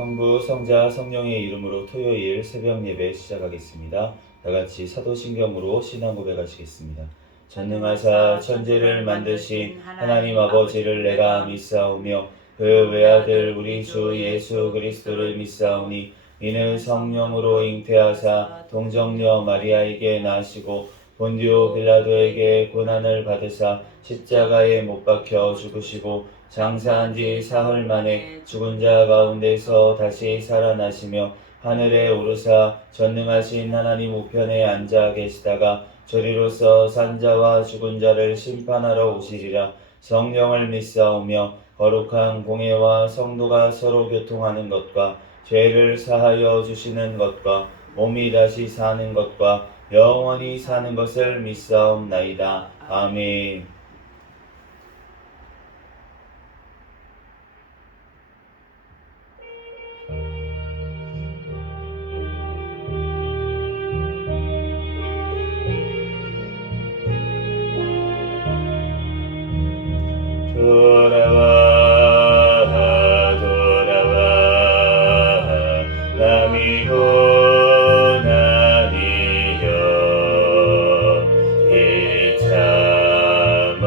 성부, 성자, 성령의 이름으로 토요일 새벽 예배 시작하겠습니다. 다같이 사도신경으로 신앙 고백하시겠습니다. 전능하사 천지를 만드신 하나님 아버지를 내가 믿사오며 그 외아들 우리 주 예수 그리스도를 믿사오니 이는 성령으로 잉태하사 동정녀 마리아에게 나시고 본디오 빌라도에게 고난을 받으사 십자가에 못 박혀 죽으시고 장사한 지 사흘 만에 죽은 자 가운데서 다시 살아나시며 하늘에 오르사 전능하신 하나님 우편에 앉아 계시다가 저리로서 산자와 죽은 자를 심판하러 오시리라. 성령을 믿사오며 거룩한 공예와 성도가 서로 교통하는 것과 죄를 사하여 주시는 것과 몸이 다시 사는 것과 영원히 사는 것을 믿사옵나이다. 아멘. 돌아와 돌아와 남이 고난이여 이 참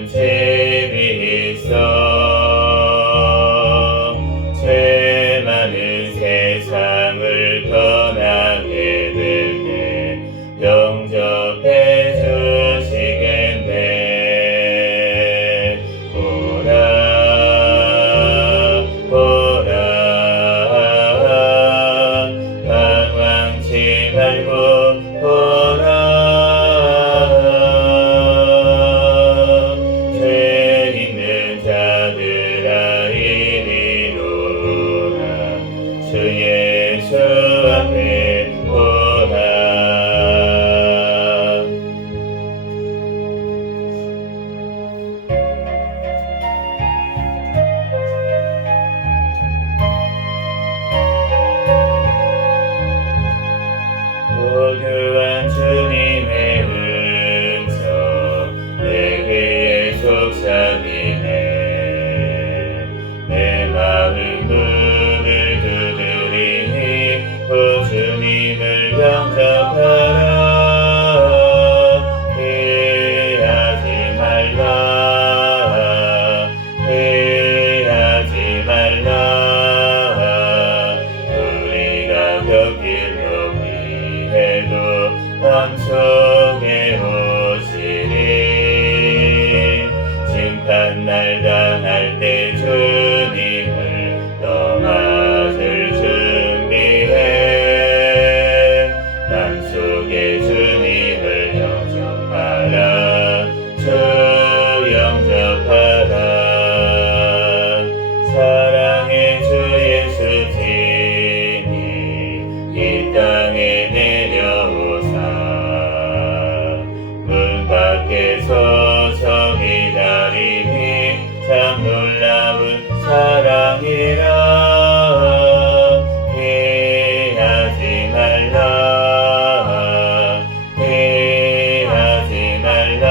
많은 짐이 있어 죄 많은 세상을 떠나게 될 때 영접해 주시겠네. 오라 오라 방황치 말고 오라. 죄 있는 자들아 이리로 오라. 주 예수 앞에 오라. 고요한 주님의 음성 내 귀에 속삭이네. 내 마음 문을 두드리니 오 주님을 영접하라. 피하지 말라 피하지 말라. 우리가 곁길로 해도 맘속에 오시리. 심판날 당할 때 주님을 너 맞을 준비해. 맘속에 주님을 영접하라. 주 영접하라. 사랑의 주 예수 지니 이 땅에 내려오사 문 밖에서 서 기다리니 참 놀라운 사랑이라. 피하지 말라 피하지 말라.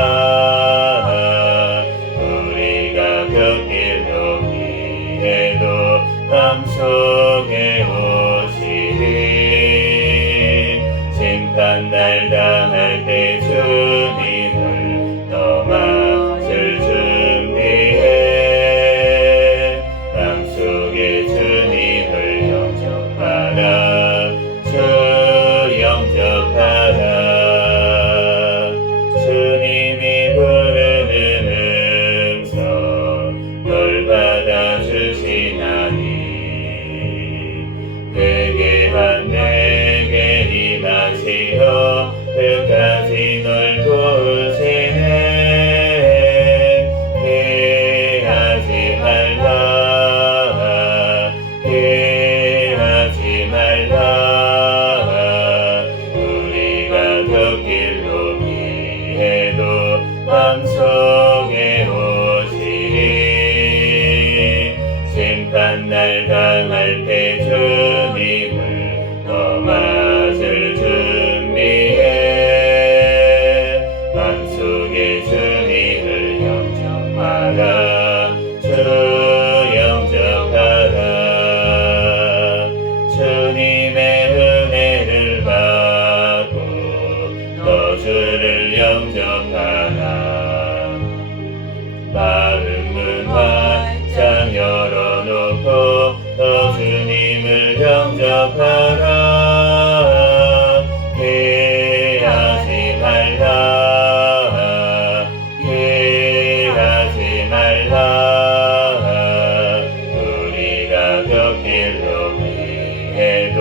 우리가 곁길로 피해도 맘속에 오시리. 심판날 당할 때 주님을 너 맞을 준비해. 맘속에 주님을 영접하라. 주 영접하라. 주님이 부르는 음성 널 받아주시나니. 회개한 내게 임하시어 끝까지 널 도우시네. 피하지 말라 피하지 말라. 우리가 곁길로 피해도 맘속에 오시리. 심판날 당할 때 주님을 너 맞을 준비해. 맘속에 주님을 영접하라. 주 영접하라. 주님의 은혜를 받고 너 주를 영접하라. 마음문 활짝 열어놓고 너 주님을 영접하라. 피하지 말라 피하지 말라. 우리가 곁길로 피해도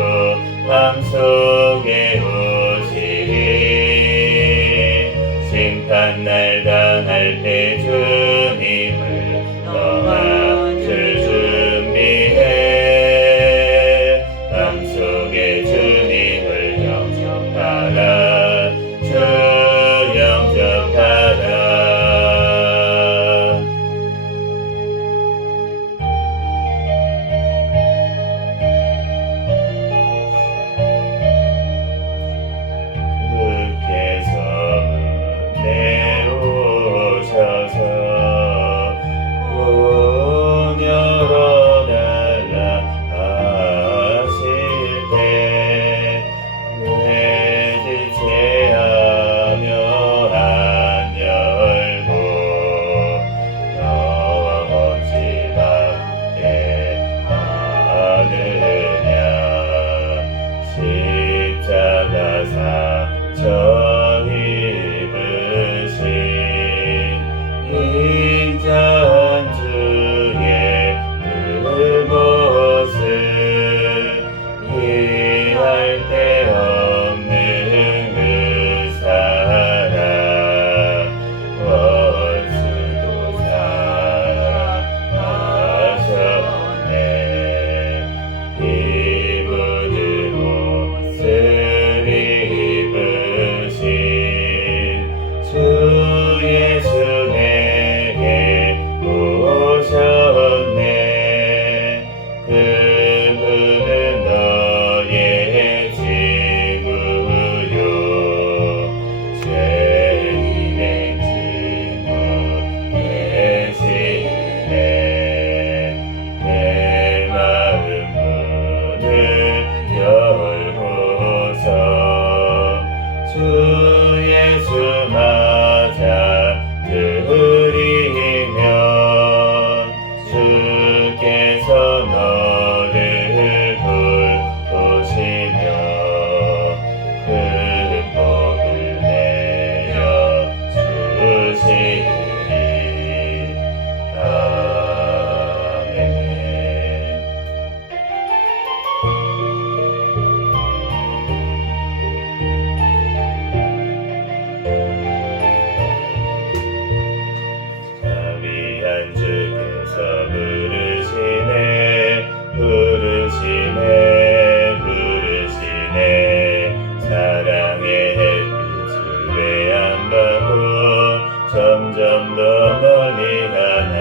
맘속에 오시리. 심판날 당할 때 주님을 너 맞을 준비해. 맘속에 주님을 영접하라. 주 영접하라. 주께서 은혜 오셔서 점점 더 멀리 가나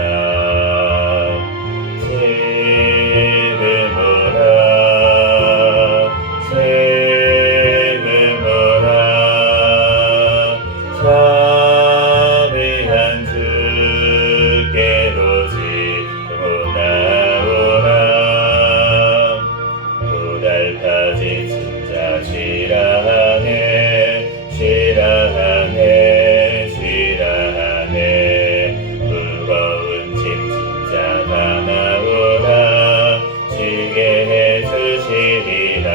색을 보라 색을 보라 자비한 주께로 지금 나오라 고달파진 진짜 쉬라하네 쉬라하네 쉬라하네 무거운 짐 진짜 다 나오라 쉬게 해주시리라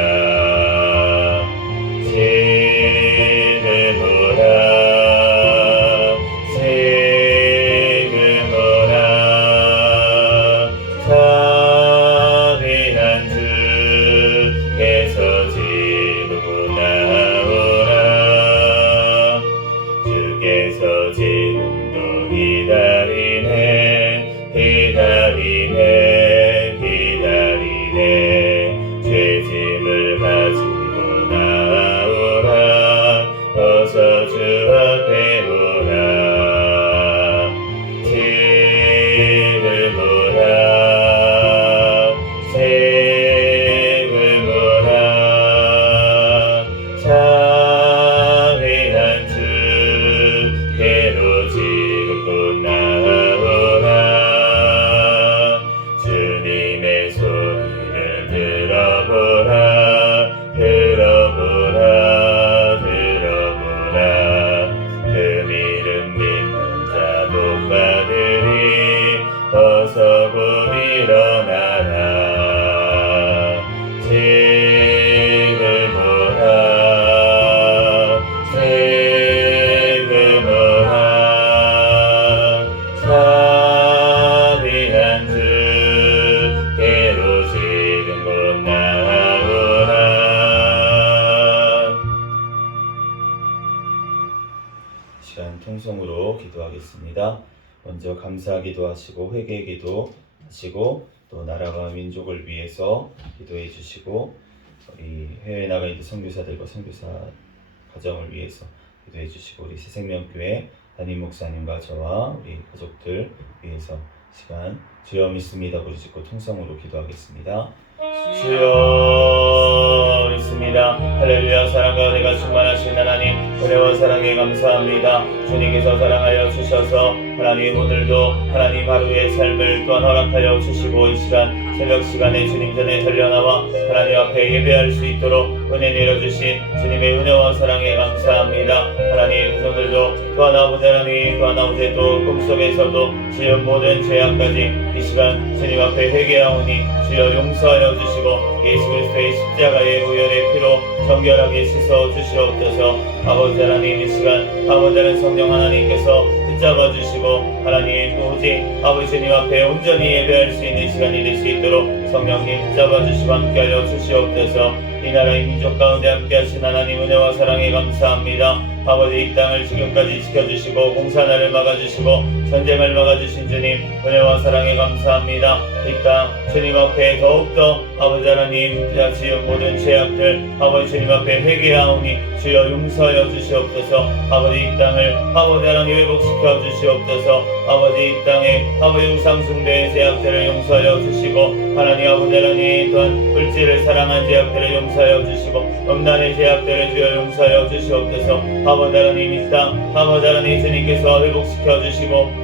색을 보라 색을 보라 자비한 주께서 지금 나오라 주께서 지금도 기다리네 기다리네 기다리네 죄짐을 가지고 나오라 어서 주 앞에 오라 색을 보라 색을 보라 자비한 주께로 지금 곧 나오라 주님의 소리를 들어보라 들어보라 들어보라 그 이름 믿는 자 복 받으리 어서 곧 일어나라 색을 보라 색을 보라 자비한 주께로 지금 곧 나오라 시간 통성으로 기도하겠습니다. 먼저 감사 기도하시고 회개 기도하시고 또 나라와 민족을 위해서 기도해 주시고 우리 해외 나가 있는 선교사들과 선교사 가정을 위해서 기도해 주시고 우리 새생명교회 담임 목사님과 저와 우리 가족들 위해서 시간 주여 믿습니다 부르짖고 통성으로 기도하겠습니다. 주여 믿습니다. 할렐루야. 사랑과 은혜가 충만하신 하나님 은혜와 사랑에 감사합니다. 주님께서 사랑하여 주셔서 하나님 오늘도 하나님 하루의 삶을 또한 허락하여 주시고 이 시간 새벽 시간에 주님 전에 달려나와 하나님 앞에 예배할 수 있도록 은혜 내려주신 주님의 은혜와 사랑에 감사합니다. 하나님 오늘도 또한 아버지 하나님 또한 아버지 또 꿈속에서도 지은 모든 죄악까지 이 시간 주님 앞에 회개하오니 주여 용서하여 주시고 예수 그리스도의 십자가의 보혈의 피로 정결하게 씻어 주시옵소서. 아버지 하나님 이 시간 아버지 하나님 성령 하나님께서 붙잡아 주시고 하나님 오직 아버지 주님 앞에 온전히 예배할 수 있는 시간이 될 수 있도록 성령님 붙잡아 주시고 함께하여 주시옵소서. 이 나라의 민족 가운데 함께하신 하나님 은혜와 사랑에 감사합니다. 아버지 이 땅을 지금까지 지켜주시고 공산화를 막아주시고 전쟁을 막아주신 주님 은혜와 사랑에 감사합니다. 이 땅 주님 앞에 더욱더 아버지 하나님 지은 모든 죄악들 아버지 주님 앞에 회개하오니 주여 용서하여 주시옵소서. 아버지 이 땅을 아버지 하나님 회복시켜 주시옵소서. 아버지 이 땅에 아버지 우상숭배의 죄악들을 용서하여 주시고 하나님 아버지 하나님 또한 물질을 사랑한 죄악들을 용서하여 주시고 음란의 죄악들을 주여 용서하여 주시옵소서. 아버지 하나님 이 땅 아버지 하나님 주님께서 회복시켜 주시고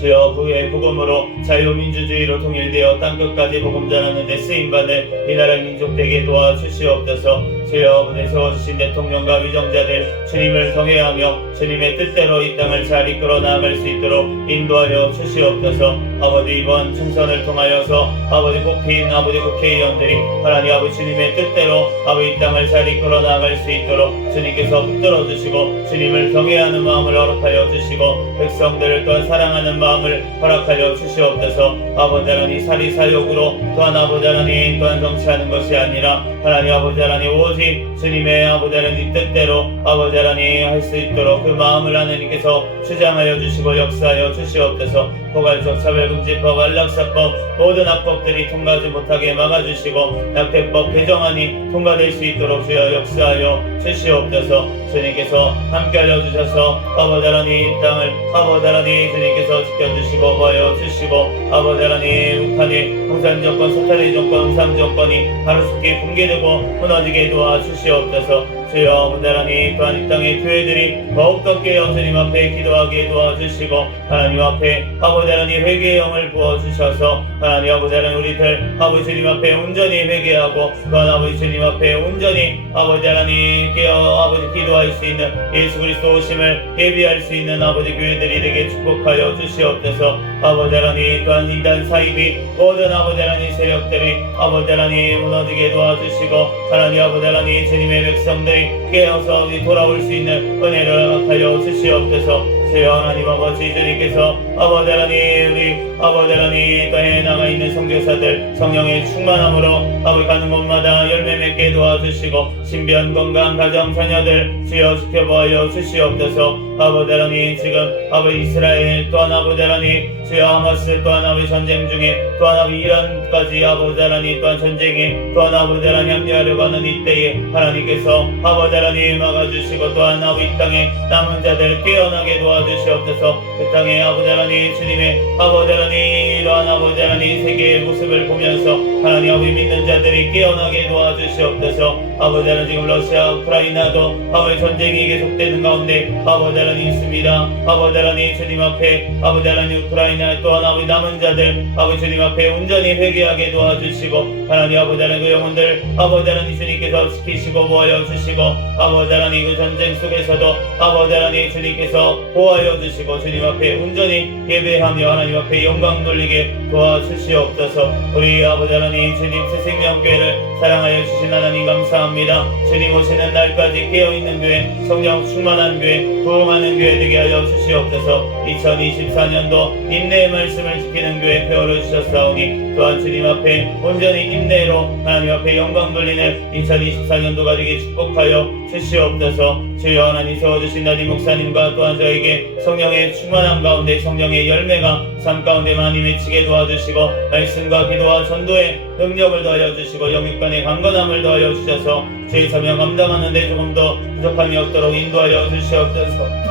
주여 그의 복음으로 자유민주주의로 통일되어 땅끝까지 복음 전하는 데 쓰임받을 이 나라 민족 되게 도와주시옵소서. 주여 아버지 세워주신 대통령과 위정자들 주님을 경외하며 주님의 뜻대로 이 땅을 잘 이끌어 나아갈 수 있도록 인도하여 주시옵소서. 아버지 이번 총선을 통하여서 아버지 뽑힌 아버지 국회의원들이 하나님 아버지 주님의 뜻대로 아버지 이 땅을 잘 이끌어 나아갈 수 있도록 주님께서 붙들어 주시고 주님을 경외하는 마음을 허락하여 주시고 백성들을 또한 사랑하는 마음을 허락하여 주시옵소서. 아버지 하나님 사리사욕으로 또한 아버지 하나님 또한 정치하는 것이 아니라 하나님 아버지 하나님 오직 주님의 아버지 하나님 뜻대로 아버지 하나님 할 수 있도록 그 마음을 하나님께서 주장하여 주시고 역사하여 주시옵소서. 포괄적 차별금지법, 안락사법 모든 악법들이 통과하지 못하게 막아주시고 낙태법 개정안이 통과될 수 있도록 주여 역사하여 주시옵소서. 주님께서 함께 알려주셔서 아버지 하나님 이 땅을 아버지 하나님 주님께서 지켜주시고 보여 주시고 아버지 하나님 북한의 공산정권 사탄의 정권 음상정권이 하루속히 붕괴되고 무너지게 도와주시옵소서. 주여 아버지 하나님 또한 이 땅의 교회들이 더욱더 깨어 주님 앞에 기도하게 도와주시고 하나님 앞에 아버지 하나님 회개의 영을 부어주셔서 하나님 아버지 하나님 우리들 아버지 주님 앞에 온전히 회개하고 또한 아버지 주님 앞에 온전히 아버지 하나님 깨어 아버지 기도할 수 있는 예수 그리스도 오심을 예비할 수 있는 아버지 교회들이 되게 축복하여 주시옵소서. 아버지 하나님 또한 이단 사이비 모든 아버지 하나님 세력들이 아버지 하나님 무너지게 도와주시고 하나님 아버지 하나님 주님의 백성들이 깨어서 돌아올 수 있는 은혜를 허락하여 주시옵소서. 주여 하나님 아버지 주님께서 아버지 하나님 우리 아버지 하나님 땅에 나가 있는 선교사들 성령의 충만함으로 아버지 가는 곳마다 열매 맺게 도와주시고 신비한 건강 가정 자녀들 주여 지켜보아 주시옵소서. 아버지 하나님 지금 아버지 이스라엘 또한 아버지 하나님 주여 하마스 또한 아버지 전쟁 중에 또한 아버지 이란까지 아버지 하나님 또한 전쟁에 또한 아버지 하나님 합류하려고 하는 이때에 하나님께서 아버지 하나님 막아주시고 또한 아버지 이 땅에 남은 자들 깨어나게 도와주시옵소서. 그 땅에 아버지 하나님 주님의 아버지 하나님 이러한 아버지 하나님 세계의 모습을 보면서 하나님 아버지 믿는 자들이 깨어나게 도와주시옵소서. 아버지 하나님 지금 러시아 우크라이나도 아버지 전쟁이 계속되는 가운데 아버지 하나님 있습니다. 아버지 하나님 주님 앞에 아버지 하나님 우크라이나 또한 아버지 남은 자들 아버지 주님 앞에 온전히 회개하게 도와주시고 하나님 아버지 하나님 그 영혼들 아버지 하나님 주님께서 지키시고 보호하여 주시고 아버지 하나님 그 전쟁 속에서도 아버지 하나님 주님께서 보호하여 주시고 주님 앞에 온전히 예배하며 하나님 앞에 영광 돌리게 도와주시옵소서. 우리 아버지 하나님 주님 새생명교회를 사랑하여 주신 하나님 감사합니다. 주님 오시는 날까지 깨어있는 교회 성령 충만한 교회 부흥하는 교회 되게 하여 주시옵소서. 2024년도 인내의 말씀을 지키는 교회 배우러 주셨사오니 또한 주님 앞에 온전히 인내로 하나님 앞에 영광 돌리는 2024년도가 되게 축복하여 주시옵소서. 주여 하나님 세워주신 나님 목사님과 또한 저에게 성령의 충만함 가운데 성령의 열매가 삶 가운데 많이 맺히게 도와주시고 말씀과 기도와 전도의 능력을 더하여 주시고 영육간의 강건함을 더하여 주셔서 주의 사명 감당하는 데 조금 더 부족함이 없도록 인도하여 주시옵소서.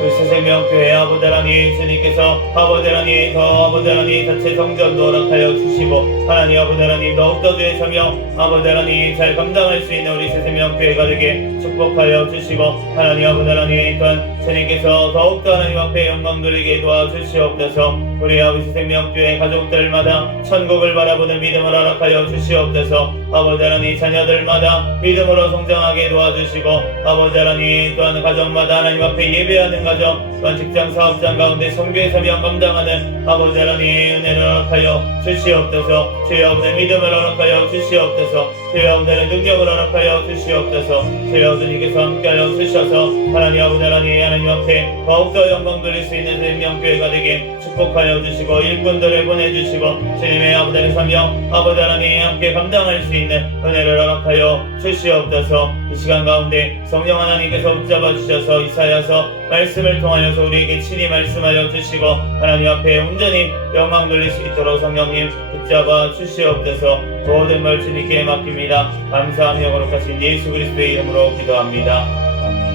우리 새생명교회 아버지 하나님 주님께서 아버지 하나님 더 아버지 하나님 자체 성전도 허락하여 주시고 하나님 아버지 하나님 더욱더 주의 사명 아버지 하나님 잘 감당할 수 있는 우리 새생명교회가 되게 축복하여 주시고 하나님 아버지 하나님 또한 주님께서 더욱더 하나님 앞에 영광 돌리게 도와주시옵소서. 우리 아버지 생명교회 가족들마다 천국을 바라보는 믿음을 허락하여 주시옵소서. 아버지 하나님 자녀들마다 믿음으로 성장하게 도와주시고 아버지 하나님 또한 가정마다 하나님 앞에 예배하는 가정 또한 직장 사업장 가운데 선교의 사명 감당하는 아버지 하나님 은혜를 허락하여 주시옵소서. 주여 아버지 믿음을 허락하여 주시옵소서. 주여 아버지 능력을 허락하여 주시옵소서. 주여 아버지께서 함께하여 주셔서 하나님 아버지 하나님 앞에 더욱더 영광 돌릴 수 있는 생명교회가 되게 축복하여 주시고 일꾼들을 보내주시고 주님의 아버지의 사명 아버지 하나님 함께 감당할 수 있는 은혜를 허락하여 주시옵소서. 이 시간 가운데 성령 하나님께서 붙잡아 주셔서 이사야서 말씀을 통하여서 우리에게 친히 말씀하여 주시고 하나님 앞에 온전히 영광 돌릴 수 있도록 성령님 붙잡아 주시옵소서. 모든 걸 주님께 맡깁니다. 감사하며 거룩하신 예수 그리스도의 이름으로 기도합니다. 아멘.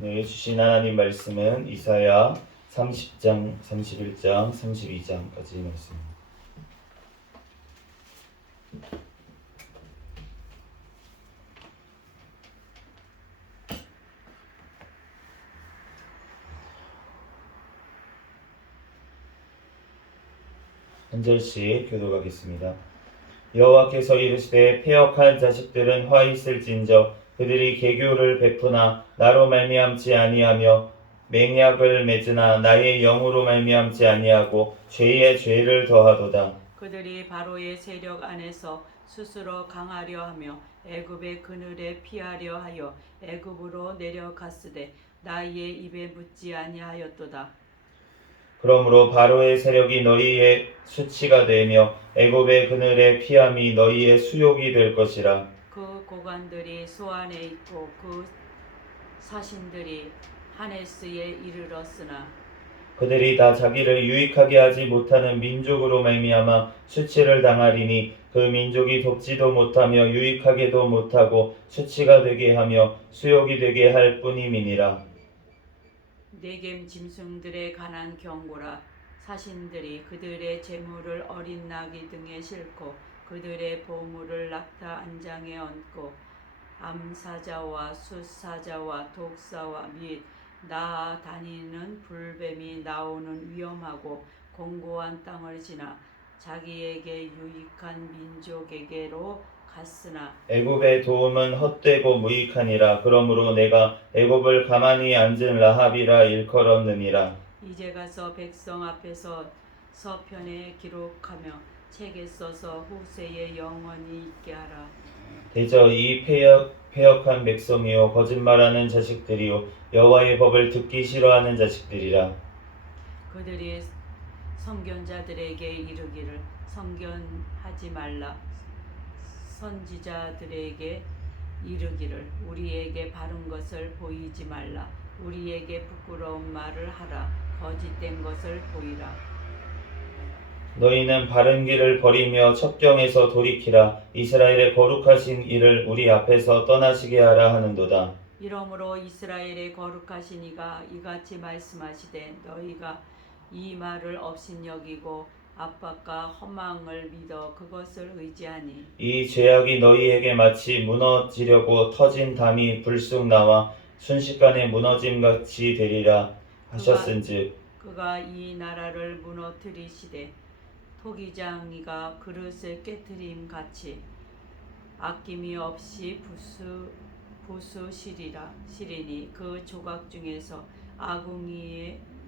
네, 주신 하나님 말씀은 이사야 30장, 31장, 32장까지 말씀입니다. 한 절씩 교독하겠습니다. 여호와께서 이르시되 패역한 자식들은 화 있을진저 그들이 계교를 베푸나 나로 말미암지 아니하며 맹약을 맺으나 나의 영으로 말미암지 아니하고 죄의 죄를 더하도다. 그들이 바로의 세력 안에서 스스로 강하려 하며 애굽의 그늘에 피하려 하여 애굽으로 내려갔으되 나의 입에 묻지 아니하였도다. 그러므로 바로의 세력이 너희의 수치가 되며 애굽의 그늘의 피함이 너희의 수욕이 될 것이라. 그 고관들이 소안에 있고 그 사신들이 하네스에 이르렀으나 그들이 다 자기를 유익하게 하지 못하는 민족으로 말미암아 수치를 당하리니 그 민족이 돕지도 못하며 유익하게도 못하고 수치가 되게 하며 수욕이 되게 할 뿐임이니라. 네겜 짐승들에 관한 경고라. 사신들이 그들의 재물을 어린 나귀 등에 싣고 그들의 보물을 낙타 안장에 얹고 암사자와 숫사자와 독사와 및 나다니는 불뱀이 나오는 위험하고 공고한 땅을 지나 자기에게 유익한 민족에게로 갔으나 애굽의 도움은 헛되고 무익하니라. 그러므로 내가 애굽을 가만히 앉은 라합이라 일컬었느니라. 이제 가서 백성 앞에서 서편에 기록하며 책에 써서 후세에 영원히 있게 하라. 대저 이 패역한 백성이요 거짓말하는 자식들이요 여호와의 법을 듣기 싫어하는 자식들이라. 그들이 선견자들에게 이르기를 선견하지 말라. 선지자들에게 이르기를 우리에게 바른 것을 보이지 말라. 우리에게 부끄러운 말을 하라. 거짓된 것을 보이라. 너희는 바른 길을 버리며 첩경에서 돌이키라. 이스라엘의 거룩하신 이를 우리 앞에서 떠나시게 하라 하는도다. 이러므로 이스라엘의 거룩하신 이가 이같이 말씀하시되 너희가 이 말을 업신여기고 압박과 허망을 믿어 그것을 의지하니 이 죄악이 너희에게 마치 무너지려고 터진 담이 불쑥 나와 순식간에 무너짐같이 되리라 하셨은즉 그가 이 나라를 무너뜨리시되 토기장이가 그릇을 깨뜨림 같이 아낌이 없이 부수시리니 그 조각 중에서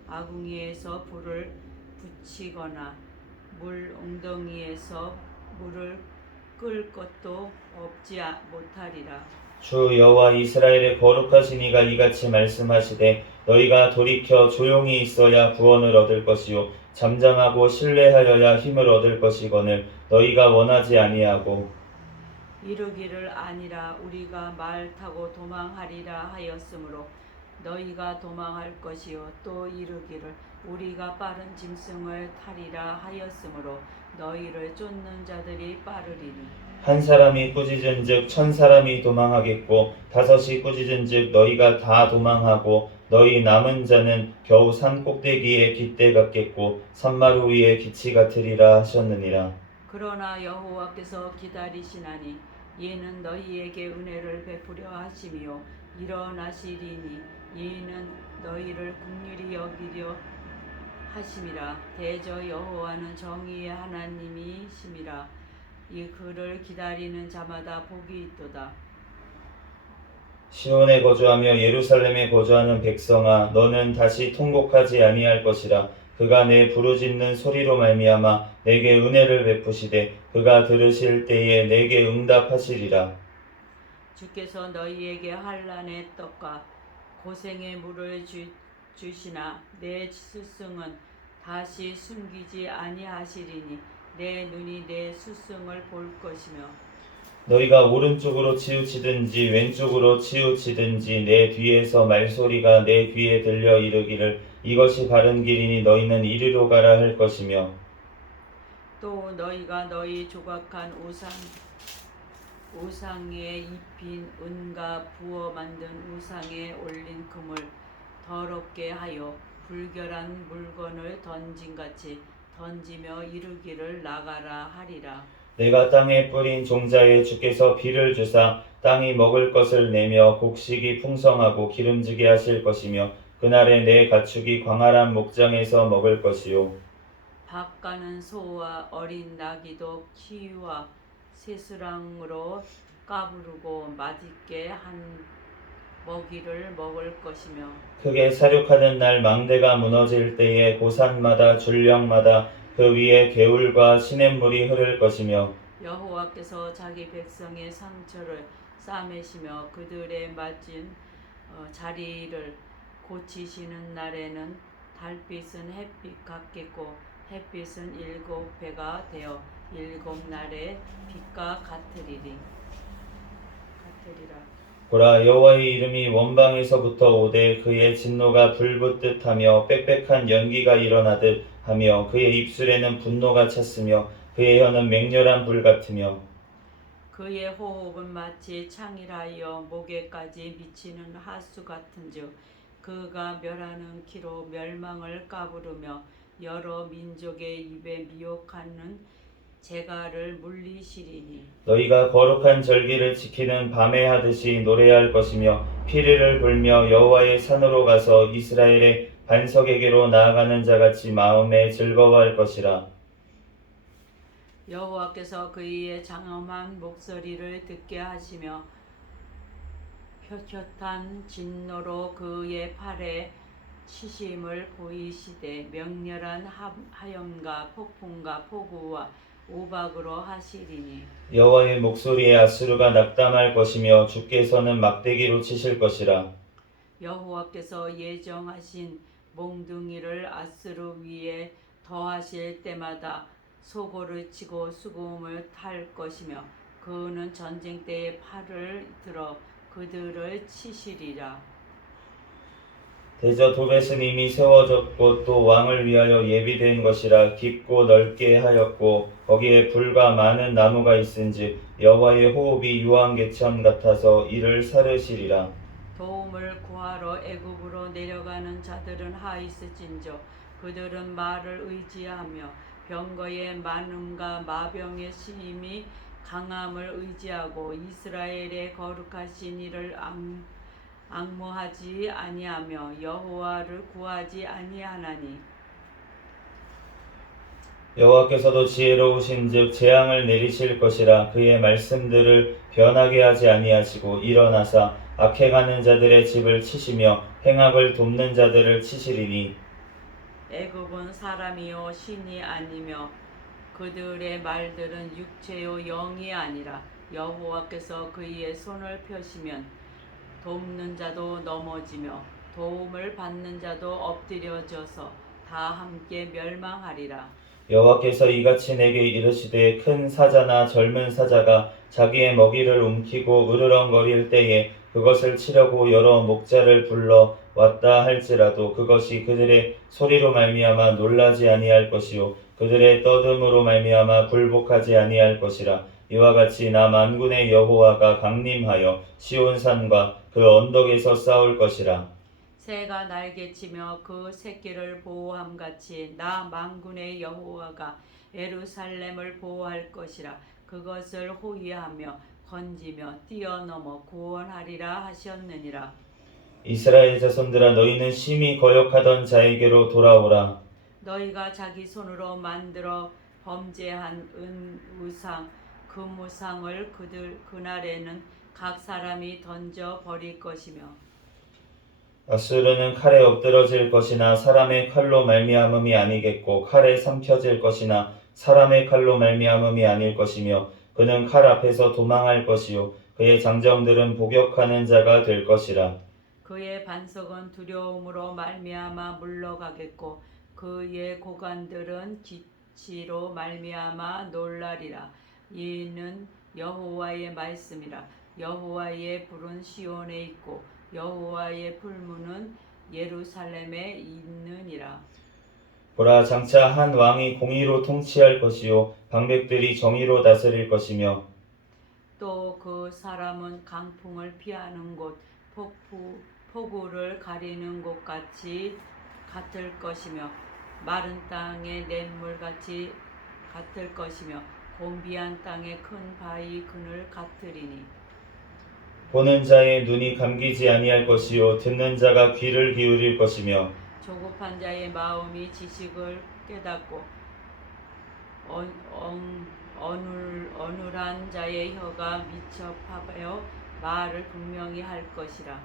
아궁이에서 불을 붙이거나 물 웅덩이에서 물을 끌 것도 없지 못하리라. 주 여호와 이스라엘의 거룩하신 이가 이같이 말씀하시되 너희가 돌이켜 조용히 있어야 구원을 얻을 것이요 잠잠하고 신뢰하여야 힘을 얻을 것이거늘 너희가 원하지 아니하고 이르기를 아니라 우리가 말 타고 도망하리라 하였으므로 너희가 도망할 것이요 또 이르기를 우리가 빠른 짐승을 타리라 하였으므로 너희를 쫓는 자들이 빠르리니 한 사람이 꾸짖은즉 천 사람이 도망하겠고 다섯이 꾸짖은즉 너희가 다 도망하고 너희 남은 자는 겨우 산 꼭대기에 깃대 같겠고 산마루 위에 기치 같으리라 하셨느니라. 그러나 여호와께서 기다리시나니 이는 너희에게 은혜를 베푸려 하심이요 일어나시리니 이는 너희를 긍휼히 여기려 하심이라. 대저 여호와는 정의의 하나님이심이라. 이 그를 기다리는 자마다 복이 있도다. 시온에 거주하며 예루살렘에 거주하는 백성아 너는 다시 통곡하지 아니할 것이라. 그가 내 부르짖는 소리로 말미암아 내게 은혜를 베푸시되 그가 들으실 때에 내게 응답하시리라. 주께서 너희에게 환난의 떡과 고생의 물을 주시나 내 스승은 다시 숨기지 아니하시리니 내 눈이 내 스승을 볼 것이며 너희가 오른쪽으로 치우치든지 왼쪽으로 치우치든지 내 뒤에서 말소리가 내 귀에 들려 이르기를 이것이 바른 길이니 너희는 이리로 가라 할 것이며 또 너희가 너희 조각한 우상에 입힌 은과 부어 만든 우상에 올린 금을 더럽게 하여 불결한 물건을 던진같이 던지며 이르기를 나가라 하리라. 내가 땅에 뿌린 종자에 주께서 비를 주사 땅이 먹을 것을 내며 곡식이 풍성하고 기름지게 하실 것이며 그날에 내 가축이 광활한 목장에서 먹을 것이요 밥 가는 소와 어린 나귀도 키위와 새수랑으로 까부르고 맛있게 한 먹이를 먹을 것이며 크게 사륙하는 날 망대가 무너질 때에 고산마다 줄령마다 그 위에 개울과 시냇물이 흐를 것이며 여호와께서 자기 백성의 상처를 싸매시며 그들의 맞은 자리를 고치시는 날에는 달빛은 햇빛 같겠고 햇빛은 7배가 되어 7날의 빛과 같으리라. 보라, 여호와의 이름이 원방에서부터 오되 그의 진노가 불붙듯하며 빽빽한 연기가 일어나듯 하며 그의 입술에는 분노가 찼으며 그의 혀는 맹렬한 불 같으며 그의 호흡은 마치 창이라여 목에까지 미치는 하수 같은즉 그가 멸하는 키로 멸망을 까부르며 여러 민족의 입에 미혹하는 재갈을 물리시리니 너희가 거룩한 절기를 지키는 밤에 하듯이 노래할 것이며 피리를 불며 여호와의 산으로 가서 이스라엘의 반석에게로 나아가는 자같이 마음에 즐거워할 것이라. 여호와께서 그의 장엄한 목소리를 듣게 하시며 표표탄 진노로 그의 팔에 치심을 보이시되 명렬한 하염과 폭풍과 폭우와 우박으로 하시리니 여호와의 목소리에 아수르가 낙담할 것이며 주께서는 막대기로 치실 것이라. 여호와께서 예정하신 몽둥이를 아수르 위에 더하실 때마다 소고를 치고 수금을 탈 것이며 그는 전쟁 때에 팔을 들어 그들을 치시리라. 대저 도벳은 이미 세워졌고 또 왕을 위하여 예비된 것이라. 깊고 넓게 하였고 거기에 불과 많은 나무가 있은즉 여호와의 호흡이 유황개천 같아서 이를 사르시리라. 도움을 구하러 애굽으로 내려가는 자들은 하 있을진저 그들은 말을 의지하며 병거의 많음과 마병의 심히 강함을 의지하고 이스라엘의 거룩하신 이를 앙모하지 아니하며 여호와를 구하지 아니하나니 여호와께서도 지혜로우신즉 재앙을 내리실 것이라. 그의 말씀들을 변하게 하지 아니하시고 일어나사 악행하는 자들의 집을 치시며 행악을 돕는 자들을 치시리니 애굽은 사람이요 신이 아니며 그들의 말들은 육체요 영이 아니라 여호와께서 그의 손을 펴시면 돕는 자도 넘어지며 도움을 받는 자도 엎드려져서 다 함께 멸망하리라. 여호와께서 이같이 내게 이르시되 큰 사자나 젊은 사자가 자기의 먹이를 움키고 으르렁거릴 때에 그것을 치려고 여러 목자를 불러 왔다 할지라도 그것이 그들의 소리로 말미암아 놀라지 아니할 것이요 그들의 떠듦으로 말미암아 굴복하지 아니할 것이라. 이와 같이 나 만군의 여호와가 강림하여 시온산과 그 언덕에서 싸울 것이라. 새가 날개치며 그 새끼를 보호함같이 나 만군의 여호와가 예루살렘을 보호할 것이라. 그것을 호위하며 건지며 뛰어넘어 구원하리라 하셨느니라. 이스라엘 자손들아, 너희는 심히 거역하던 자에게로 돌아오라. 너희가 자기 손으로 만들어 범죄한 우상 금우상을 그날에는 각 사람이 던져 버릴 것이며 아수르는 칼에 엎드러질 것이나 사람의 칼로 말미암음이 아니겠고 칼에 삼켜질 것이나 사람의 칼로 말미암음이 아닐 것이며 그는 칼 앞에서 도망할 것이요 그의 장정들은 복역하는 자가 될 것이라. 그의 반석은 두려움으로 말미암아 물러가겠고 그의 고관들은 기치로 말미암아 놀라리라. 이는 여호와의 말씀이라. 여호와의 불은 시온에 있고 여호와의 풀무는 예루살렘에 있느니라. 보라, 장차 한 왕이 공의로 통치할 것이요 방백들이 정의로 다스릴 것이며 또 그 사람은 강풍을 피하는 곳 폭우를 가리는 곳 같이 같을 것이며 마른 땅의 냇물 같이 같을 것이며 곤비한 땅의 큰 바위 그늘 같으리니 보는 자의 눈이 감기지 아니할 것이요 듣는 자가 귀를 기울일 것이며 조급한 자의 마음이 지식을 깨닫고 어눌한 자의 혀가 미쳐파여 말을 분명히 할 것이라.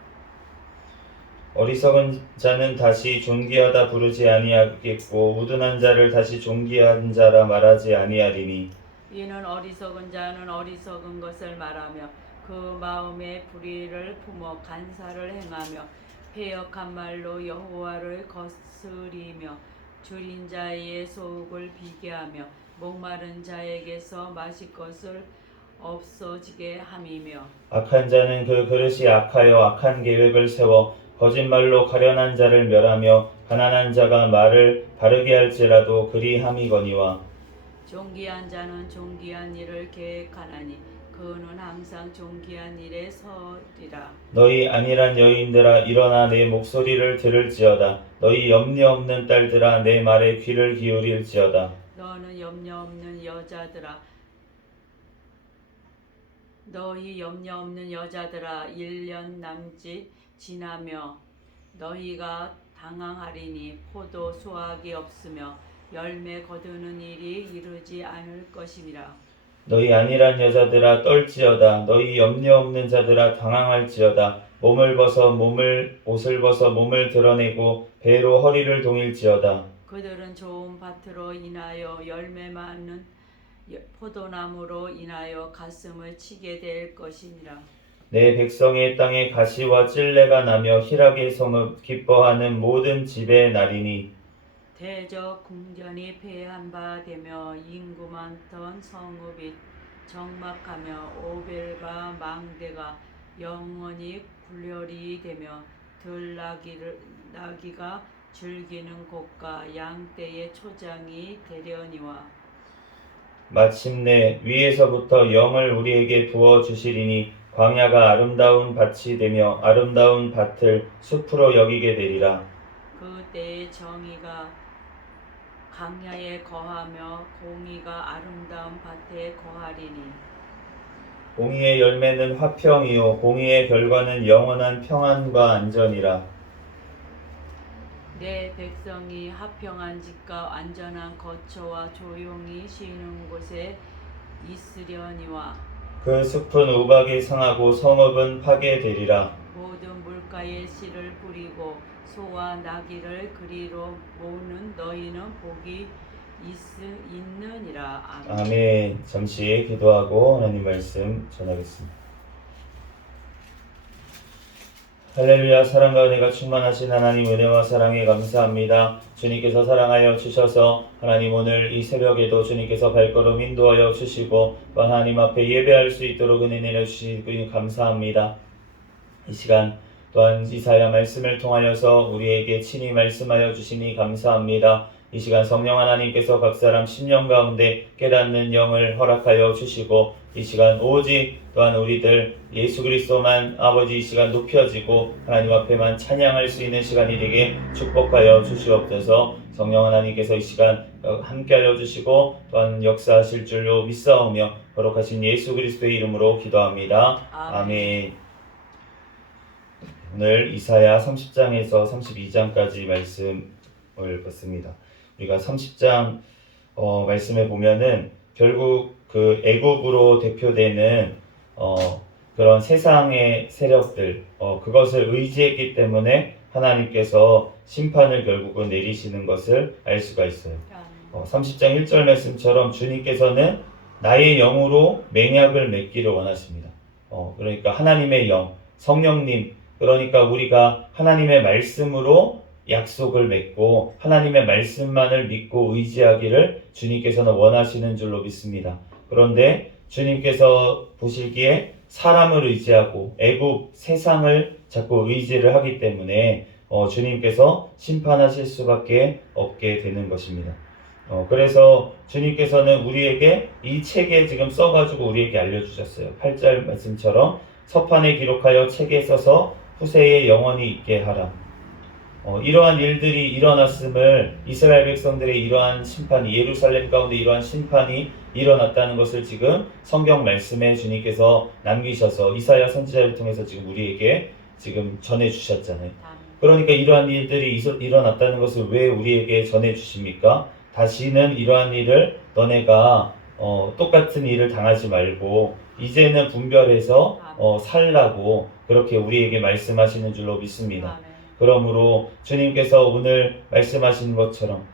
어리석은 자는 다시 존귀하다 부르지 아니하겠고 우둔한 자를 다시 존귀한 자라 말하지 아니하리니 이는 어리석은 자는 어리석은 것을 말하며 그 마음에 불의를 품어 간사를 행하며 패역한 말로 여호와를 거스리며 줄인 자의 속을 비게 하며 목마른 자에게서 마실 것을 없어지게 함이며 악한 자는 그 그릇이 악하여 악한 계획을 세워 거짓말로 가련한 자를 멸하며 가난한 자가 말을 바르게 할지라도 그리 함이거니와 존귀한 자는 존귀한 일을 계획하나니 그는 항상 존귀한 일에 서리라. 너희 안일한 여인들아 일어나 내 목소리를 들을지어다. 너희 염려 없는 딸들아 내 말에 귀를 기울일지어다. 너는 염려 없는 여자들아 너희 염려 없는 여자들아 1년 남짓 지나며 너희가 당황하리니 포도 수확이 없으며 열매 거두는 일이 이루지 않을 것임이라. 너희 안일한 여자들아 떨지어다. 너희 염려 없는 자들아 당황할지어다. 옷을 벗어 몸을 드러내고 배로 허리를 동일지어다. 그들은 좋은 밭으로 인하여 열매 많은 포도나무로 인하여 가슴을 치게 될 것이니라. 내 백성의 땅에 가시와 찔레가 나며 희락의 성읍 기뻐하는 모든 집의 날이니 대적 궁전이 패한 바 되며 인구 많던 성읍이 적막하며 오벨과 망대가 영원히 굴렬이 되며 들나귀가 즐기는 곳과 양떼의 초장이 되려니와 마침내 위에서부터 영을 우리에게 부어 주시리니 광야가 아름다운 밭이 되며 아름다운 밭을 숲으로 여기게 되리라. 그때의 정의가 강야에 거하며 공의가 아름다운 밭에 거하리니 공의의 열매는 화평이요 공의의 결과는 영원한 평안과 안전이라. 내 백성이 화평한 집과 안전한 거처와 조용히 쉬는 곳에 있으려니와 그 숲은 우박이 상하고 성읍은 파괴되리라. 모든 물가에 씨를 뿌리고 소와 나귀를 그리로 모으는 너희는 복이 있느니라. 아멘. 아멘. 잠시 기도하고 하나님 말씀 전하겠습니다. 할렐루야. 사랑과 은혜가 충만하신 하나님 은혜와 사랑에 감사합니다. 주님께서 사랑하여 주셔서 하나님 오늘 이 새벽에도 주님께서 발걸음 인도하여 주시고 또 하나님 앞에 예배할 수 있도록 은혜 내려주시니 감사합니다. 이 시간 또한 이사야 말씀을 통하여서 우리에게 친히 말씀하여 주시니 감사합니다. 이 시간 성령 하나님께서 각 사람 심령 가운데 깨닫는 영을 허락하여 주시고 이 시간 오직 또한 우리들 예수 그리스도만 아버지 이 시간 높여지고 하나님 앞에만 찬양할 수 있는 시간이 되게 축복하여 주시옵소서. 성령 하나님께서 이 시간 함께하여 주시고 또한 역사하실 줄로 믿사오며 거룩하신 예수 그리스도의 이름으로 기도합니다. 아멘. 오늘 이사야 30장에서 32장까지 말씀을 봤습니다. 우리가 30장 말씀에 보면은 결국 그 애국으로 대표되는 그런 세상의 세력들 그것을 의지했기 때문에 하나님께서 심판을 결국은 내리시는 것을 알 수가 있어요. 30장 1절 말씀처럼 주님께서는 나의 영으로 맹약을 맺기를 원하십니다. 그러니까 하나님의 영, 성령님, 그러니까 우리가 하나님의 말씀으로 약속을 맺고 하나님의 말씀만을 믿고 의지하기를 주님께서는 원하시는 줄로 믿습니다. 그런데 주님께서 보시기에 사람을 의지하고 애국 세상을 자꾸 의지를 하기 때문에 주님께서 심판하실 수밖에 없게 되는 것입니다. 그래서 주님께서는 우리에게 이 책에 지금 써가지고 우리에게 알려주셨어요. 8절 말씀처럼 서판에 기록하여 책에 써서 후세에 영원히 있게 하라. 이러한 일들이 일어났음을 이스라엘 백성들의 이러한 심판이 예루살렘 가운데 이러한 심판이 일어났다는 것을 지금 성경 말씀에 주님께서 남기셔서 이사야 선지자를 통해서 지금 우리에게 지금 전해주셨잖아요. 그러니까 이러한 일들이 일어났다는 것을 왜 우리에게 전해주십니까? 다시는 이러한 일을 너네가 똑같은 일을 당하지 말고 이제는 분별해서 살라고 그렇게 우리에게 말씀하시는 줄로 믿습니다. 그러므로 주님께서 오늘 말씀하시는 것처럼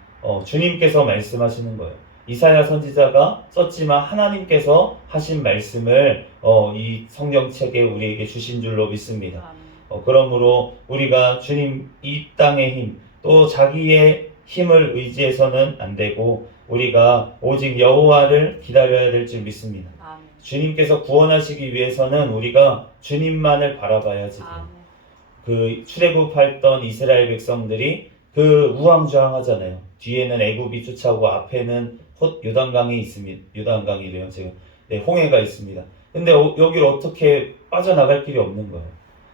주님께서 말씀하시는 거예요. 이사야 선지자가 썼지만 하나님께서 하신 말씀을 이 성경책에 우리에게 주신 줄로 믿습니다. 그러므로 우리가 주님 이 땅의 힘, 또 자기의 힘을 의지해서는 안 되고 우리가 오직 여호와를 기다려야 될 줄 믿습니다. 아멘. 주님께서 구원하시기 위해서는 우리가 주님만을 바라봐야지 돼요. 아멘. 그 출애굽했던 이스라엘 백성들이 그 우왕좌왕하잖아요. 뒤에는 애굽이 쫓아오고 앞에는 요단강이 있습니다. 요단강이래요. 제가 홍해가 있습니다. 근데 여기를 어떻게 빠져나갈 길이 없는 거예요.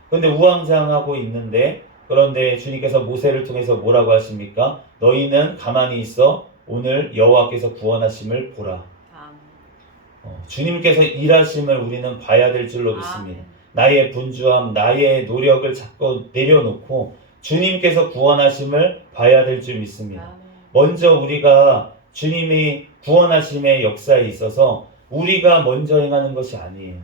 근데 우왕좌왕하고 있는데 그런데 주님께서 모세를 통해서 뭐라고 하십니까? 너희는 가만히 있어 오늘 여호와께서 구원하심을 보라. 아멘. 주님께서 일하심을 우리는 봐야 될 줄로 믿습니다. 아멘. 나의 분주함, 나의 노력을 자꾸 내려놓고 주님께서 구원하심을 봐야 될 줄 믿습니다. 아멘. 먼저 우리가 주님이 구원하심의 역사에 있어서 우리가 먼저 행하는 것이 아니에요.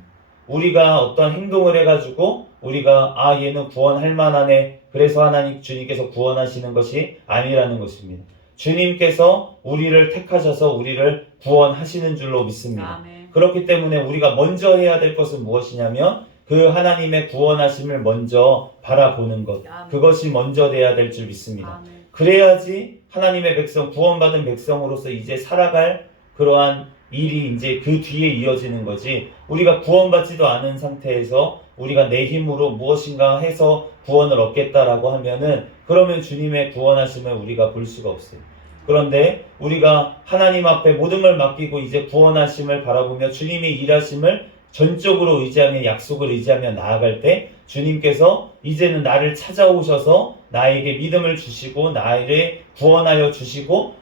우리가 어떤 행동을 해가지고 우리가 얘는 구원할 만하네. 그래서 하나님 주님께서 구원하시는 것이 아니라는 것입니다. 주님께서 우리를 택하셔서 우리를 구원하시는 줄로 믿습니다. 아멘. 그렇기 때문에 우리가 먼저 해야 될 것은 무엇이냐면 그 하나님의 구원하심을 먼저 바라보는 것. 아멘. 그것이 먼저 돼야 될 줄 믿습니다. 아멘. 그래야지 하나님의 백성, 구원받은 백성으로서 이제 살아갈 그러한 일이 이제 그 뒤에 이어지는 거지. 우리가 구원받지도 않은 상태에서 우리가 내 힘으로 무엇인가 해서 구원을 얻겠다라고 하면은 그러면 주님의 구원하심을 우리가 볼 수가 없어요. 그런데 우리가 하나님 앞에 모든 걸 맡기고 이제 구원하심을 바라보며 주님의 일하심을 전적으로 의지하며 약속을 의지하며 나아갈 때 주님께서 이제는 나를 찾아오셔서 나에게 믿음을 주시고 나를 구원하여 주시고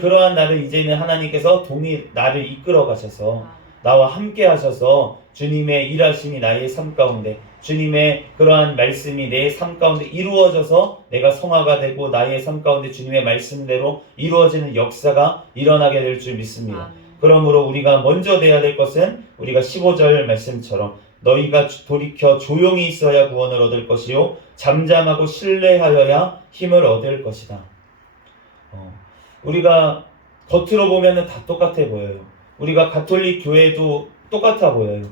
그러한 나를 이제는 하나님께서 나를 이끌어 가셔서 나와 함께 하셔서 주님의 일하심이 나의 삶 가운데 주님의 그러한 말씀이 내 삶 가운데 이루어져서 내가 성화가 되고 나의 삶 가운데 주님의 말씀대로 이루어지는 역사가 일어나게 될 줄 믿습니다. 아멘. 그러므로 우리가 먼저 돼야 될 것은 우리가 15절 말씀처럼 너희가 돌이켜 조용히 있어야 구원을 얻을 것이요 잠잠하고 신뢰하여야 힘을 얻을 것이다. 우리가 겉으로 보면은 다 똑같아 보여요. 우리가 가톨릭 교회도 똑같아 보여요.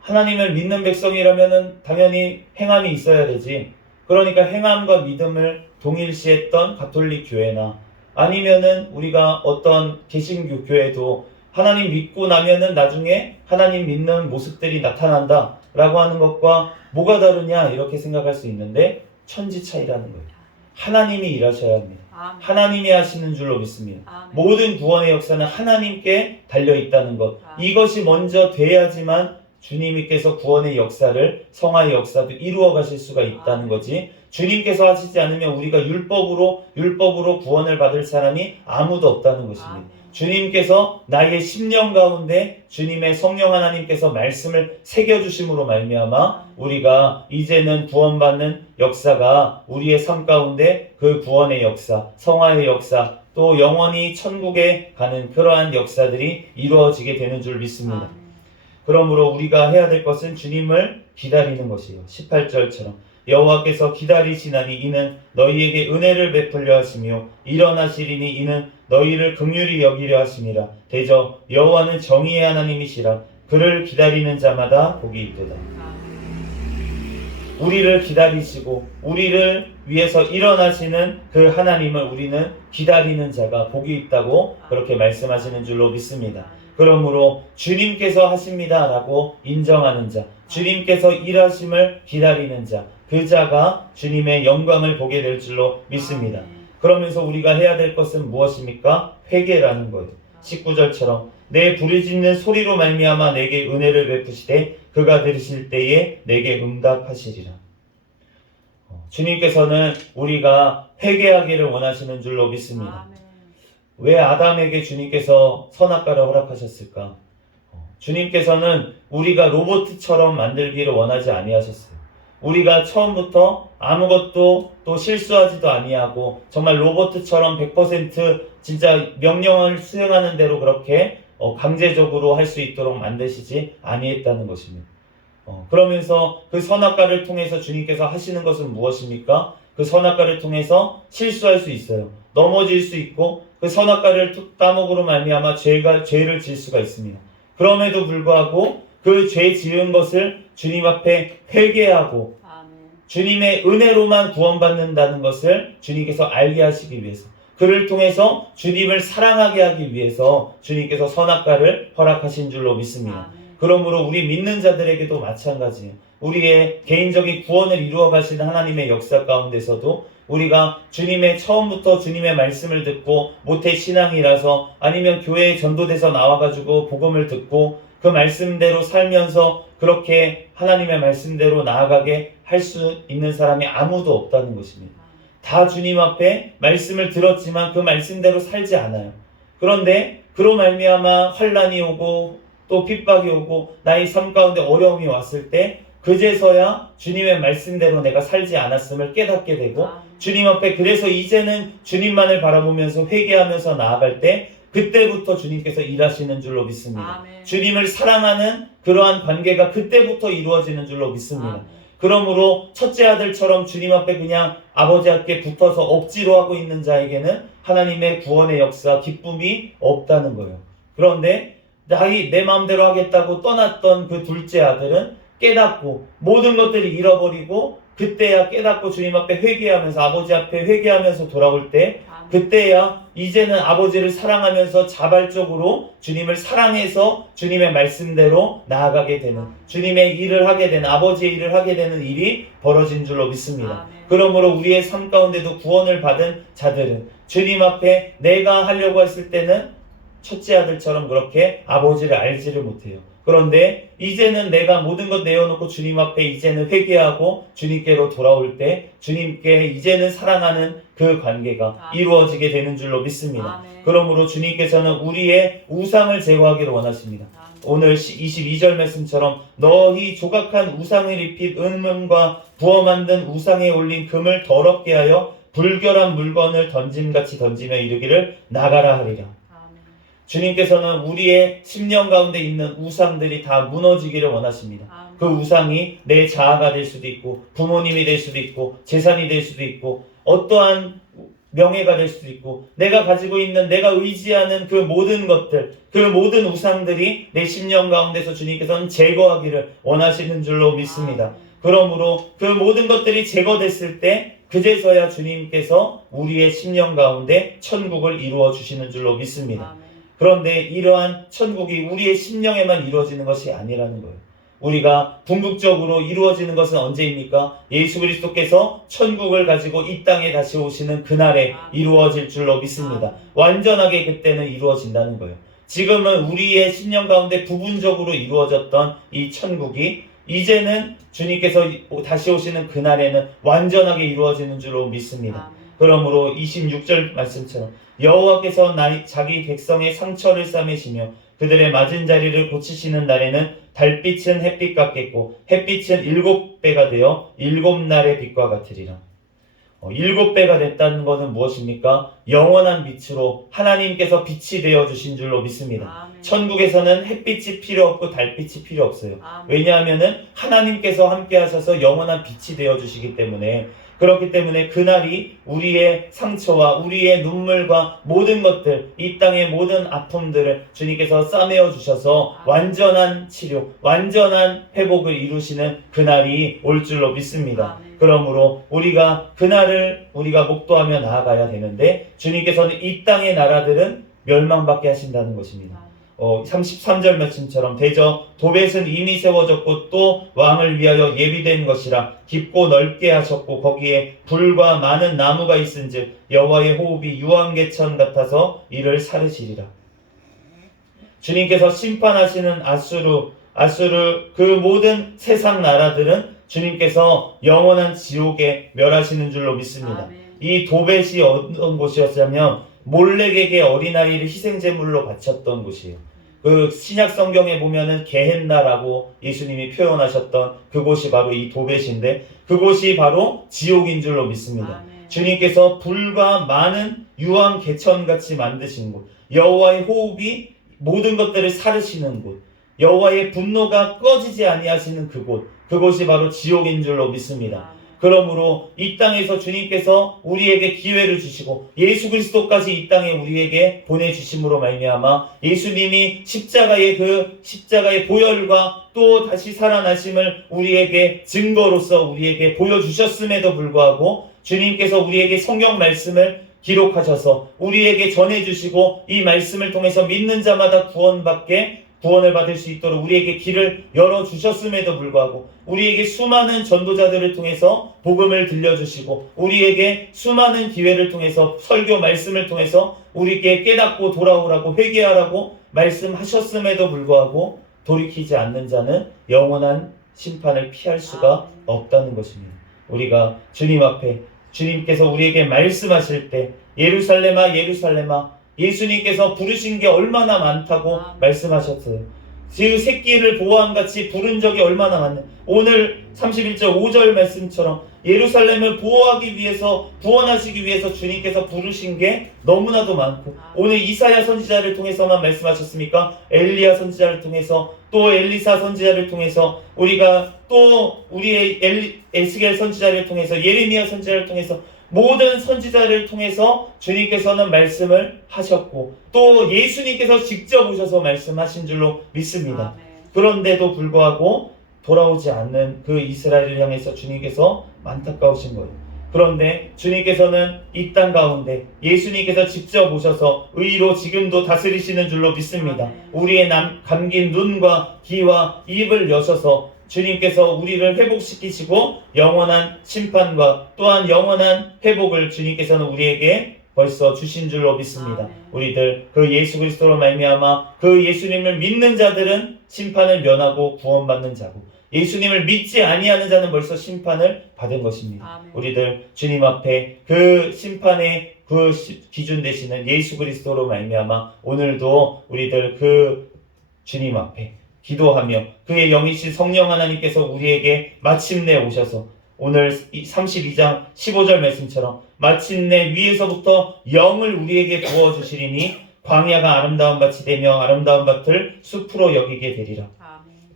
하나님을 믿는 백성이라면은 당연히 행함이 있어야 되지. 그러니까 행함과 믿음을 동일시했던 가톨릭 교회나 아니면은 우리가 어떤 개신교 교회도 하나님 믿고 나면은 나중에 하나님 믿는 모습들이 나타난다 라고 하는 것과 뭐가 다르냐 이렇게 생각할 수 있는데 천지 차이라는 거예요. 하나님이 일하셔야 합니다. 아멘. 하나님이 하시는 줄로 믿습니다. 아멘. 모든 구원의 역사는 하나님께 달려있다는 것. 이것이 먼저 돼야지만 주님께서 구원의 역사를 성화의 역사도 이루어 가실 수가 있다는 거지. 주님께서 하시지 않으면 우리가 율법으로 구원을 받을 사람이 아무도 없다는 것입니다. 아멘. 주님께서 나의 심령 가운데 주님의 성령 하나님께서 말씀을 새겨주심으로 말미암아 우리가 이제는 구원받는 역사가 우리의 삶 가운데 그 구원의 역사, 성화의 역사, 또 영원히 천국에 가는 그러한 역사들이 이루어지게 되는 줄 믿습니다. 아멘. 그러므로 우리가 해야 될 것은 주님을 기다리는 것이에요. 18절처럼 여호와께서 기다리시나니 이는 너희에게 은혜를 베풀려 하시며 일어나시리니 이는 너희를 긍휼히 여기려 하심이라. 대저 여호와는 정의의 하나님이시라. 그를 기다리는 자마다 복이 있도다. 우리를 기다리시고 우리를 위해서 일어나시는 그 하나님을 우리는 기다리는 자가 복이 있다고 그렇게 말씀하시는 줄로 믿습니다. 그러므로 주님께서 하십니다 라고 인정하는 자, 주님께서 일하심을 기다리는 자, 그 자가 주님의 영광을 보게 될 줄로 믿습니다. 그러면서 우리가 해야 될 것은 무엇입니까? 회개라는 거예요. 19절처럼 내 부르짖는 소리로 말미암아 내게 은혜를 베푸시되 그가 들으실 때에 내게 응답하시리라. 주님께서는 우리가 회개하기를 원하시는 줄로 믿습니다. 왜 아담에게 주님께서 선악과를 허락하셨을까? 주님께서는 우리가 로봇처럼 만들기를 원하지 아니하셨어요. 우리가 처음부터 아무것도 또 실수하지도 아니하고 정말 로봇처럼 100% 진짜 명령을 수행하는 대로 그렇게 강제적으로 할 수 있도록 만드시지 아니했다는 것입니다. 그러면서 그 선악과를 통해서 주님께서 하시는 것은 무엇입니까? 그 선악과를 통해서 실수할 수 있어요. 넘어질 수 있고 그 선악과를 따먹으로 말미암아 죄를 지을 수가 있습니다. 그럼에도 불구하고 그 죄 지은 것을 주님 앞에 회개하고 주님의 은혜로만 구원받는다는 것을 주님께서 알게 하시기 위해서, 그를 통해서 주님을 사랑하게 하기 위해서 주님께서 선악과를 허락하신 줄로 믿습니다. 그러므로 우리 믿는 자들에게도 마찬가지예요. 우리의 개인적인 구원을 이루어 가시는 하나님의 역사 가운데서도 우리가 주님의 처음부터 주님의 말씀을 듣고 모태 신앙이라서 아니면 교회에 전도돼서 나와가지고 복음을 듣고 그 말씀대로 살면서 그렇게 하나님의 말씀대로 나아가게 할 수 있는 사람이 아무도 없다는 것입니다. 다 주님 앞에 말씀을 들었지만 그 말씀대로 살지 않아요. 그런데 그로 말미암아 환난이 오고 또 핍박이 오고 나의 삶 가운데 어려움이 왔을 때 그제서야 주님의 말씀대로 내가 살지 않았음을 깨닫게 되고 주님 앞에, 그래서 이제는 주님만을 바라보면서 회개하면서 나아갈 때 그때부터 주님께서 일하시는 줄로 믿습니다. 주님을 사랑하는 그러한 관계가 그때부터 이루어지는 줄로 믿습니다. 그러므로 첫째 아들처럼 주님 앞에 그냥 아버지 앞에 붙어서 억지로 하고 있는 자에게는 하나님의 구원의 역사, 기쁨이 없다는 거예요. 그런데 내 마음대로 하겠다고 떠났던 그 둘째 아들은 깨닫고 모든 것들을 잃어버리고 그때야 깨닫고 주님 앞에 회개하면서, 아버지 앞에 회개하면서 돌아올 때 그때야 이제는 아버지를 사랑하면서 자발적으로 주님을 사랑해서 주님의 말씀대로 나아가게 되는, 주님의 일을 하게 되는, 아버지의 일을 하게 되는 일이 벌어진 줄로 믿습니다. 그러므로 우리의 삶 가운데도 구원을 받은 자들은 주님 앞에 내가 하려고 했을 때는 첫째 아들처럼 그렇게 아버지를 알지를 못해요. 그런데 이제는 내가 모든 것 내어놓고 주님 앞에 이제는 회개하고 주님께로 돌아올 때 주님께 이제는 사랑하는 그 관계가 이루어지게 되는 줄로 믿습니다. 그러므로 주님께서는 우리의 우상을 제거하기를 원하십니다. 오늘 22절 말씀처럼 너희 조각한 우상을 입힌 은문과 부어 만든 우상에 올린 금을 더럽게 하여 불결한 물건을 던짐같이 던지며 이르기를 나가라 하리라. 주님께서는 우리의 심령 가운데 있는 우상들이 다 무너지기를 원하십니다. 그 우상이 내 자아가 될 수도 있고 부모님이 될 수도 있고 재산이 될 수도 있고 어떠한 명예가 될 수도 있고 내가 가지고 있는, 내가 의지하는 그 모든 것들, 그 모든 우상들이 내 심령 가운데서 주님께서는 제거하기를 원하시는 줄로 믿습니다. 그러므로 그 모든 것들이 제거됐을 때 그제서야 주님께서 우리의 심령 가운데 천국을 이루어 주시는 줄로 믿습니다. 그런데 이러한 천국이 우리의 심령에만 이루어지는 것이 아니라는 거예요. 우리가 궁극적으로 이루어지는 것은 언제입니까? 예수 그리스도께서 천국을 가지고 이 땅에 다시 오시는 그날에 이루어질 줄로 믿습니다. 완전하게 그때는 이루어진다는 거예요. 지금은 우리의 심령 가운데 부분적으로 이루어졌던 이 천국이 이제는 주님께서 다시 오시는 그날에는 완전하게 이루어지는 줄로 믿습니다. 그러므로 26절 말씀처럼 여호와께서 자기 백성의 상처를 싸매시며 그들의 맞은 자리를 고치시는 날에는 달빛은 햇빛 같겠고 햇빛은 7배가 되어 7날의 빛과 같으리라. 7배가 됐다는 것은 무엇입니까? 영원한 빛으로 하나님께서 빛이 되어 주신 줄로 믿습니다. 천국에서는 햇빛이 필요 없고 달빛이 필요 없어요. 왜냐하면 하나님께서 함께 하셔서 영원한 빛이 되어 주시기 때문에, 그렇기 때문에 그날이 우리의 상처와 우리의 눈물과 모든 것들, 이 땅의 모든 아픔들을 주님께서 싸매어 주셔서 완전한 치료, 완전한 회복을 이루시는 그날이 올 줄로 믿습니다. 그러므로 우리가 그날을 우리가 목도하며 나아가야 되는데 주님께서는 이 땅의 나라들은 멸망받게 하신다는 것입니다. 33절 말씀처럼 대저 도벳은 이미 세워졌고 또 왕을 위하여 예비된 것이라 깊고 넓게 하셨고 거기에 불과 많은 나무가 있은즉 여호와의 호흡이 유황개천 같아서 이를 사르시리라. 주님께서 심판하시는 아수르 그 모든 세상 나라들은 주님께서 영원한 지옥에 멸하시는 줄로 믿습니다. 이 도벳이 어떤 곳이었냐면 몰렉에게 어린아이를 희생제물로 바쳤던 곳이에요. 그 신약 성경에 보면은 게헨나라고 예수님이 표현하셨던 그곳이 바로 이 도벳인데 그곳이 바로 지옥인 줄로 믿습니다. 주님께서 불과 많은 유황 개천같이 만드신 곳, 여호와의 호흡이 모든 것들을 사르시는 곳, 여호와의 분노가 꺼지지 아니하시는 그곳, 그곳이 바로 지옥인 줄로 믿습니다. 그러므로 이 땅에서 주님께서 우리에게 기회를 주시고 예수 그리스도까지 이 땅에 우리에게 보내주심으로 말미암아 예수님이 십자가의 보혈과 또 다시 살아나심을 우리에게 증거로서 우리에게 보여주셨음에도 불구하고 주님께서 우리에게 성경 말씀을 기록하셔서 우리에게 전해주시고 이 말씀을 통해서 믿는 자마다 구원을 받을 수 있도록 우리에게 길을 열어주셨음에도 불구하고 우리에게 수많은 전도자들을 통해서 복음을 들려주시고 우리에게 수많은 기회를 통해서 설교 말씀을 통해서 우리에게 깨닫고 돌아오라고 회개하라고 말씀하셨음에도 불구하고 돌이키지 않는 자는 영원한 심판을 피할 수가 없다는 것입니다. 우리가 주님 앞에 주님께서 우리에게 말씀하실 때 예루살렘아 예루살렘아 예수님께서 부르신 게 얼마나 많다고 말씀하셨어요. 그 새끼를 보호함같이 부른 적이 얼마나 많네. 오늘 31절 5절 말씀처럼 예루살렘을 보호하기 위해서 구원하시기 위해서 주님께서 부르신 게 너무나도 많고 오늘 이사야 선지자를 통해서만 말씀하셨습니까? 엘리야 선지자를 통해서 또 엘리사 선지자를 통해서 우리가 또 우리의 에스겔 선지자를 통해서 예레미야 선지자를 통해서 모든 선지자를 통해서 주님께서는 말씀을 하셨고 또 예수님께서 직접 오셔서 말씀하신 줄로 믿습니다. 그런데도 불구하고 돌아오지 않는 그 이스라엘을 향해서 주님께서 안타까우신 거예요. 그런데 주님께서는 이 땅 가운데 예수님께서 직접 오셔서 의로 지금도 다스리시는 줄로 믿습니다. 우리의 감긴 눈과 귀와 입을 여셔서 주님께서 우리를 회복시키시고 영원한 심판과 또한 영원한 회복을 주님께서는 우리에게 벌써 주신 줄로 믿습니다. 우리들 그 예수 그리스도로 말미암아 그 예수님을 믿는 자들은 심판을 면하고 구원받는 자고 예수님을 믿지 아니하는 자는 벌써 심판을 받은 것입니다. 우리들 주님 앞에 그 심판의 그 기준 되시는 예수 그리스도로 말미암아 오늘도 우리들 그 주님 앞에 기도하며 그의 영이신 성령 하나님께서 우리에게 마침내 오셔서 오늘 32장 15절 말씀처럼 마침내 위에서부터 영을 우리에게 부어주시리니 광야가 아름다운 밭이 되며 아름다운 밭을 숲으로 여기게 되리라.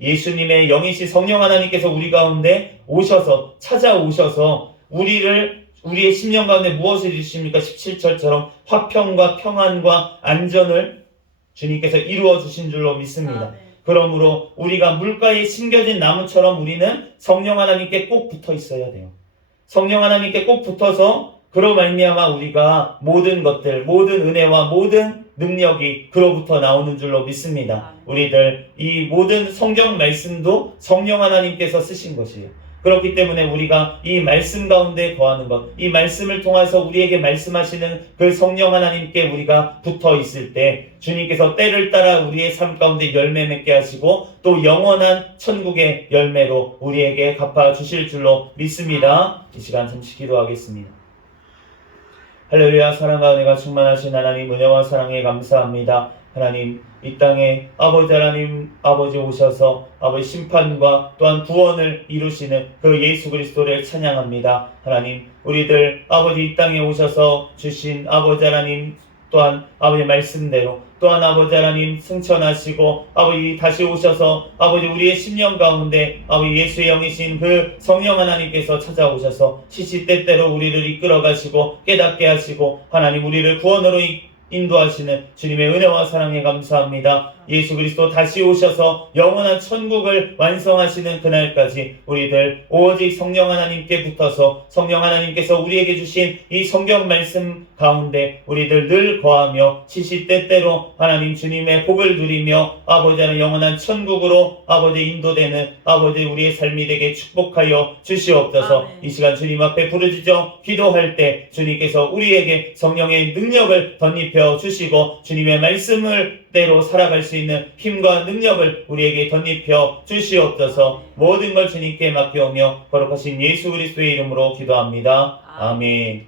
예수님의 영이신 성령 하나님께서 우리 가운데 오셔서 찾아오셔서 우리의 심령 가운데 무엇을 주십니까? 17절처럼 화평과 평안과 안전을 주님께서 이루어 주신 줄로 믿습니다. 그러므로 우리가 물가에 심겨진 나무처럼 우리는 성령 하나님께 꼭 붙어 있어야 돼요. 성령 하나님께 꼭 붙어서 그로 말미암아 우리가 모든 것들, 모든 은혜와 모든 능력이 그로부터 나오는 줄로 믿습니다. 우리들 이 모든 성경 말씀도 성령 하나님께서 쓰신 것이에요. 그렇기 때문에 우리가 이 말씀 가운데 거하는 것, 이 말씀을 통해서 우리에게 말씀하시는 그 성령 하나님께 우리가 붙어 있을 때 주님께서 때를 따라 우리의 삶 가운데 열매 맺게 하시고 또 영원한 천국의 열매로 우리에게 갚아주실 줄로 믿습니다. 이 시간 잠시 기도하겠습니다. 할렐루야. 사랑과 은혜가 충만하신 하나님, 은혜와 사랑에 감사합니다. 하나님, 이 땅에 아버지 하나님 아버지 오셔서 아버지 심판과 또한 구원을 이루시는 그 예수 그리스도를 찬양합니다. 하나님, 우리들 아버지 이 땅에 오셔서 주신 아버지 하나님 또한 아버지 말씀대로 또한 아버지 하나님 승천하시고 아버지 다시 오셔서 아버지 우리의 심령 가운데 아버지 예수의 영이신 그 성령 하나님께서 찾아오셔서 시시때때로 우리를 이끌어 가시고 깨닫게 하시고 하나님 우리를 구원으로 인도하시는 주님의 은혜와 사랑에 감사합니다. 예수 그리스도 다시 오셔서 영원한 천국을 완성하시는 그날까지 우리들 오직 성령 하나님께 붙어서 성령 하나님께서 우리에게 주신 이 성경 말씀 가운데 우리들 늘 거하며 시시때때로 하나님 주님의 복을 누리며 아버지 하나님 영원한 천국으로 아버지 인도되는 아버지 우리의 삶이 되게 축복하여 주시옵소서. 이 시간 주님 앞에 부르짖어 기도할 때 주님께서 우리에게 성령의 능력을 덧입혀 주시고 주님의 말씀을 대로 살아갈 수 있는 힘과 능력을 우리에게 덧입혀 주시옵소서. 모든 걸 주님께 맡겨오며 거룩하신 예수 그리스도의 이름으로 기도합니다. 아멘.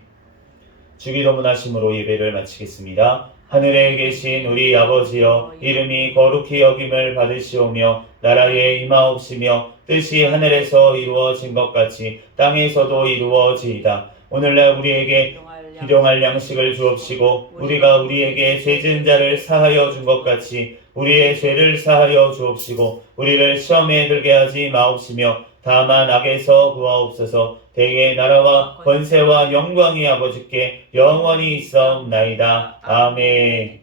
주기도문하심으로 예배를 마치겠습니다. 하늘에 계신 우리 아버지여, 이름이 거룩히 여김을 받으시오며 나라에 임하옵시며 뜻이 하늘에서 이루어진 것 같이 땅에서도 이루어지이다. 오늘날 우리에게 일용할 양식을 주옵시고 우리가 우리에게 죄 지은 자를 사하여 준 것 같이 우리의 죄를 사하여 주옵시고 우리를 시험에 들게 하지 마옵시며 다만 악에서 구하옵소서. 대의 나라와 권세와 영광이 아버지께 영원히 있사옵나이다. 아멘.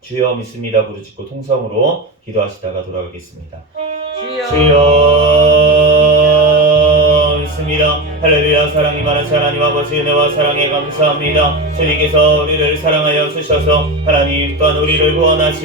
주여 믿습니다 부르짖고 통성으로 기도하시다가 돌아가겠습니다. 주여 믿습니다. 할렐루야. 사랑이 많으신 하나님 아버지 은혜와 사랑에 감사합니다. 주님께서 우리를 사랑하여 주셔서 하나님 또한 우리를 구원하시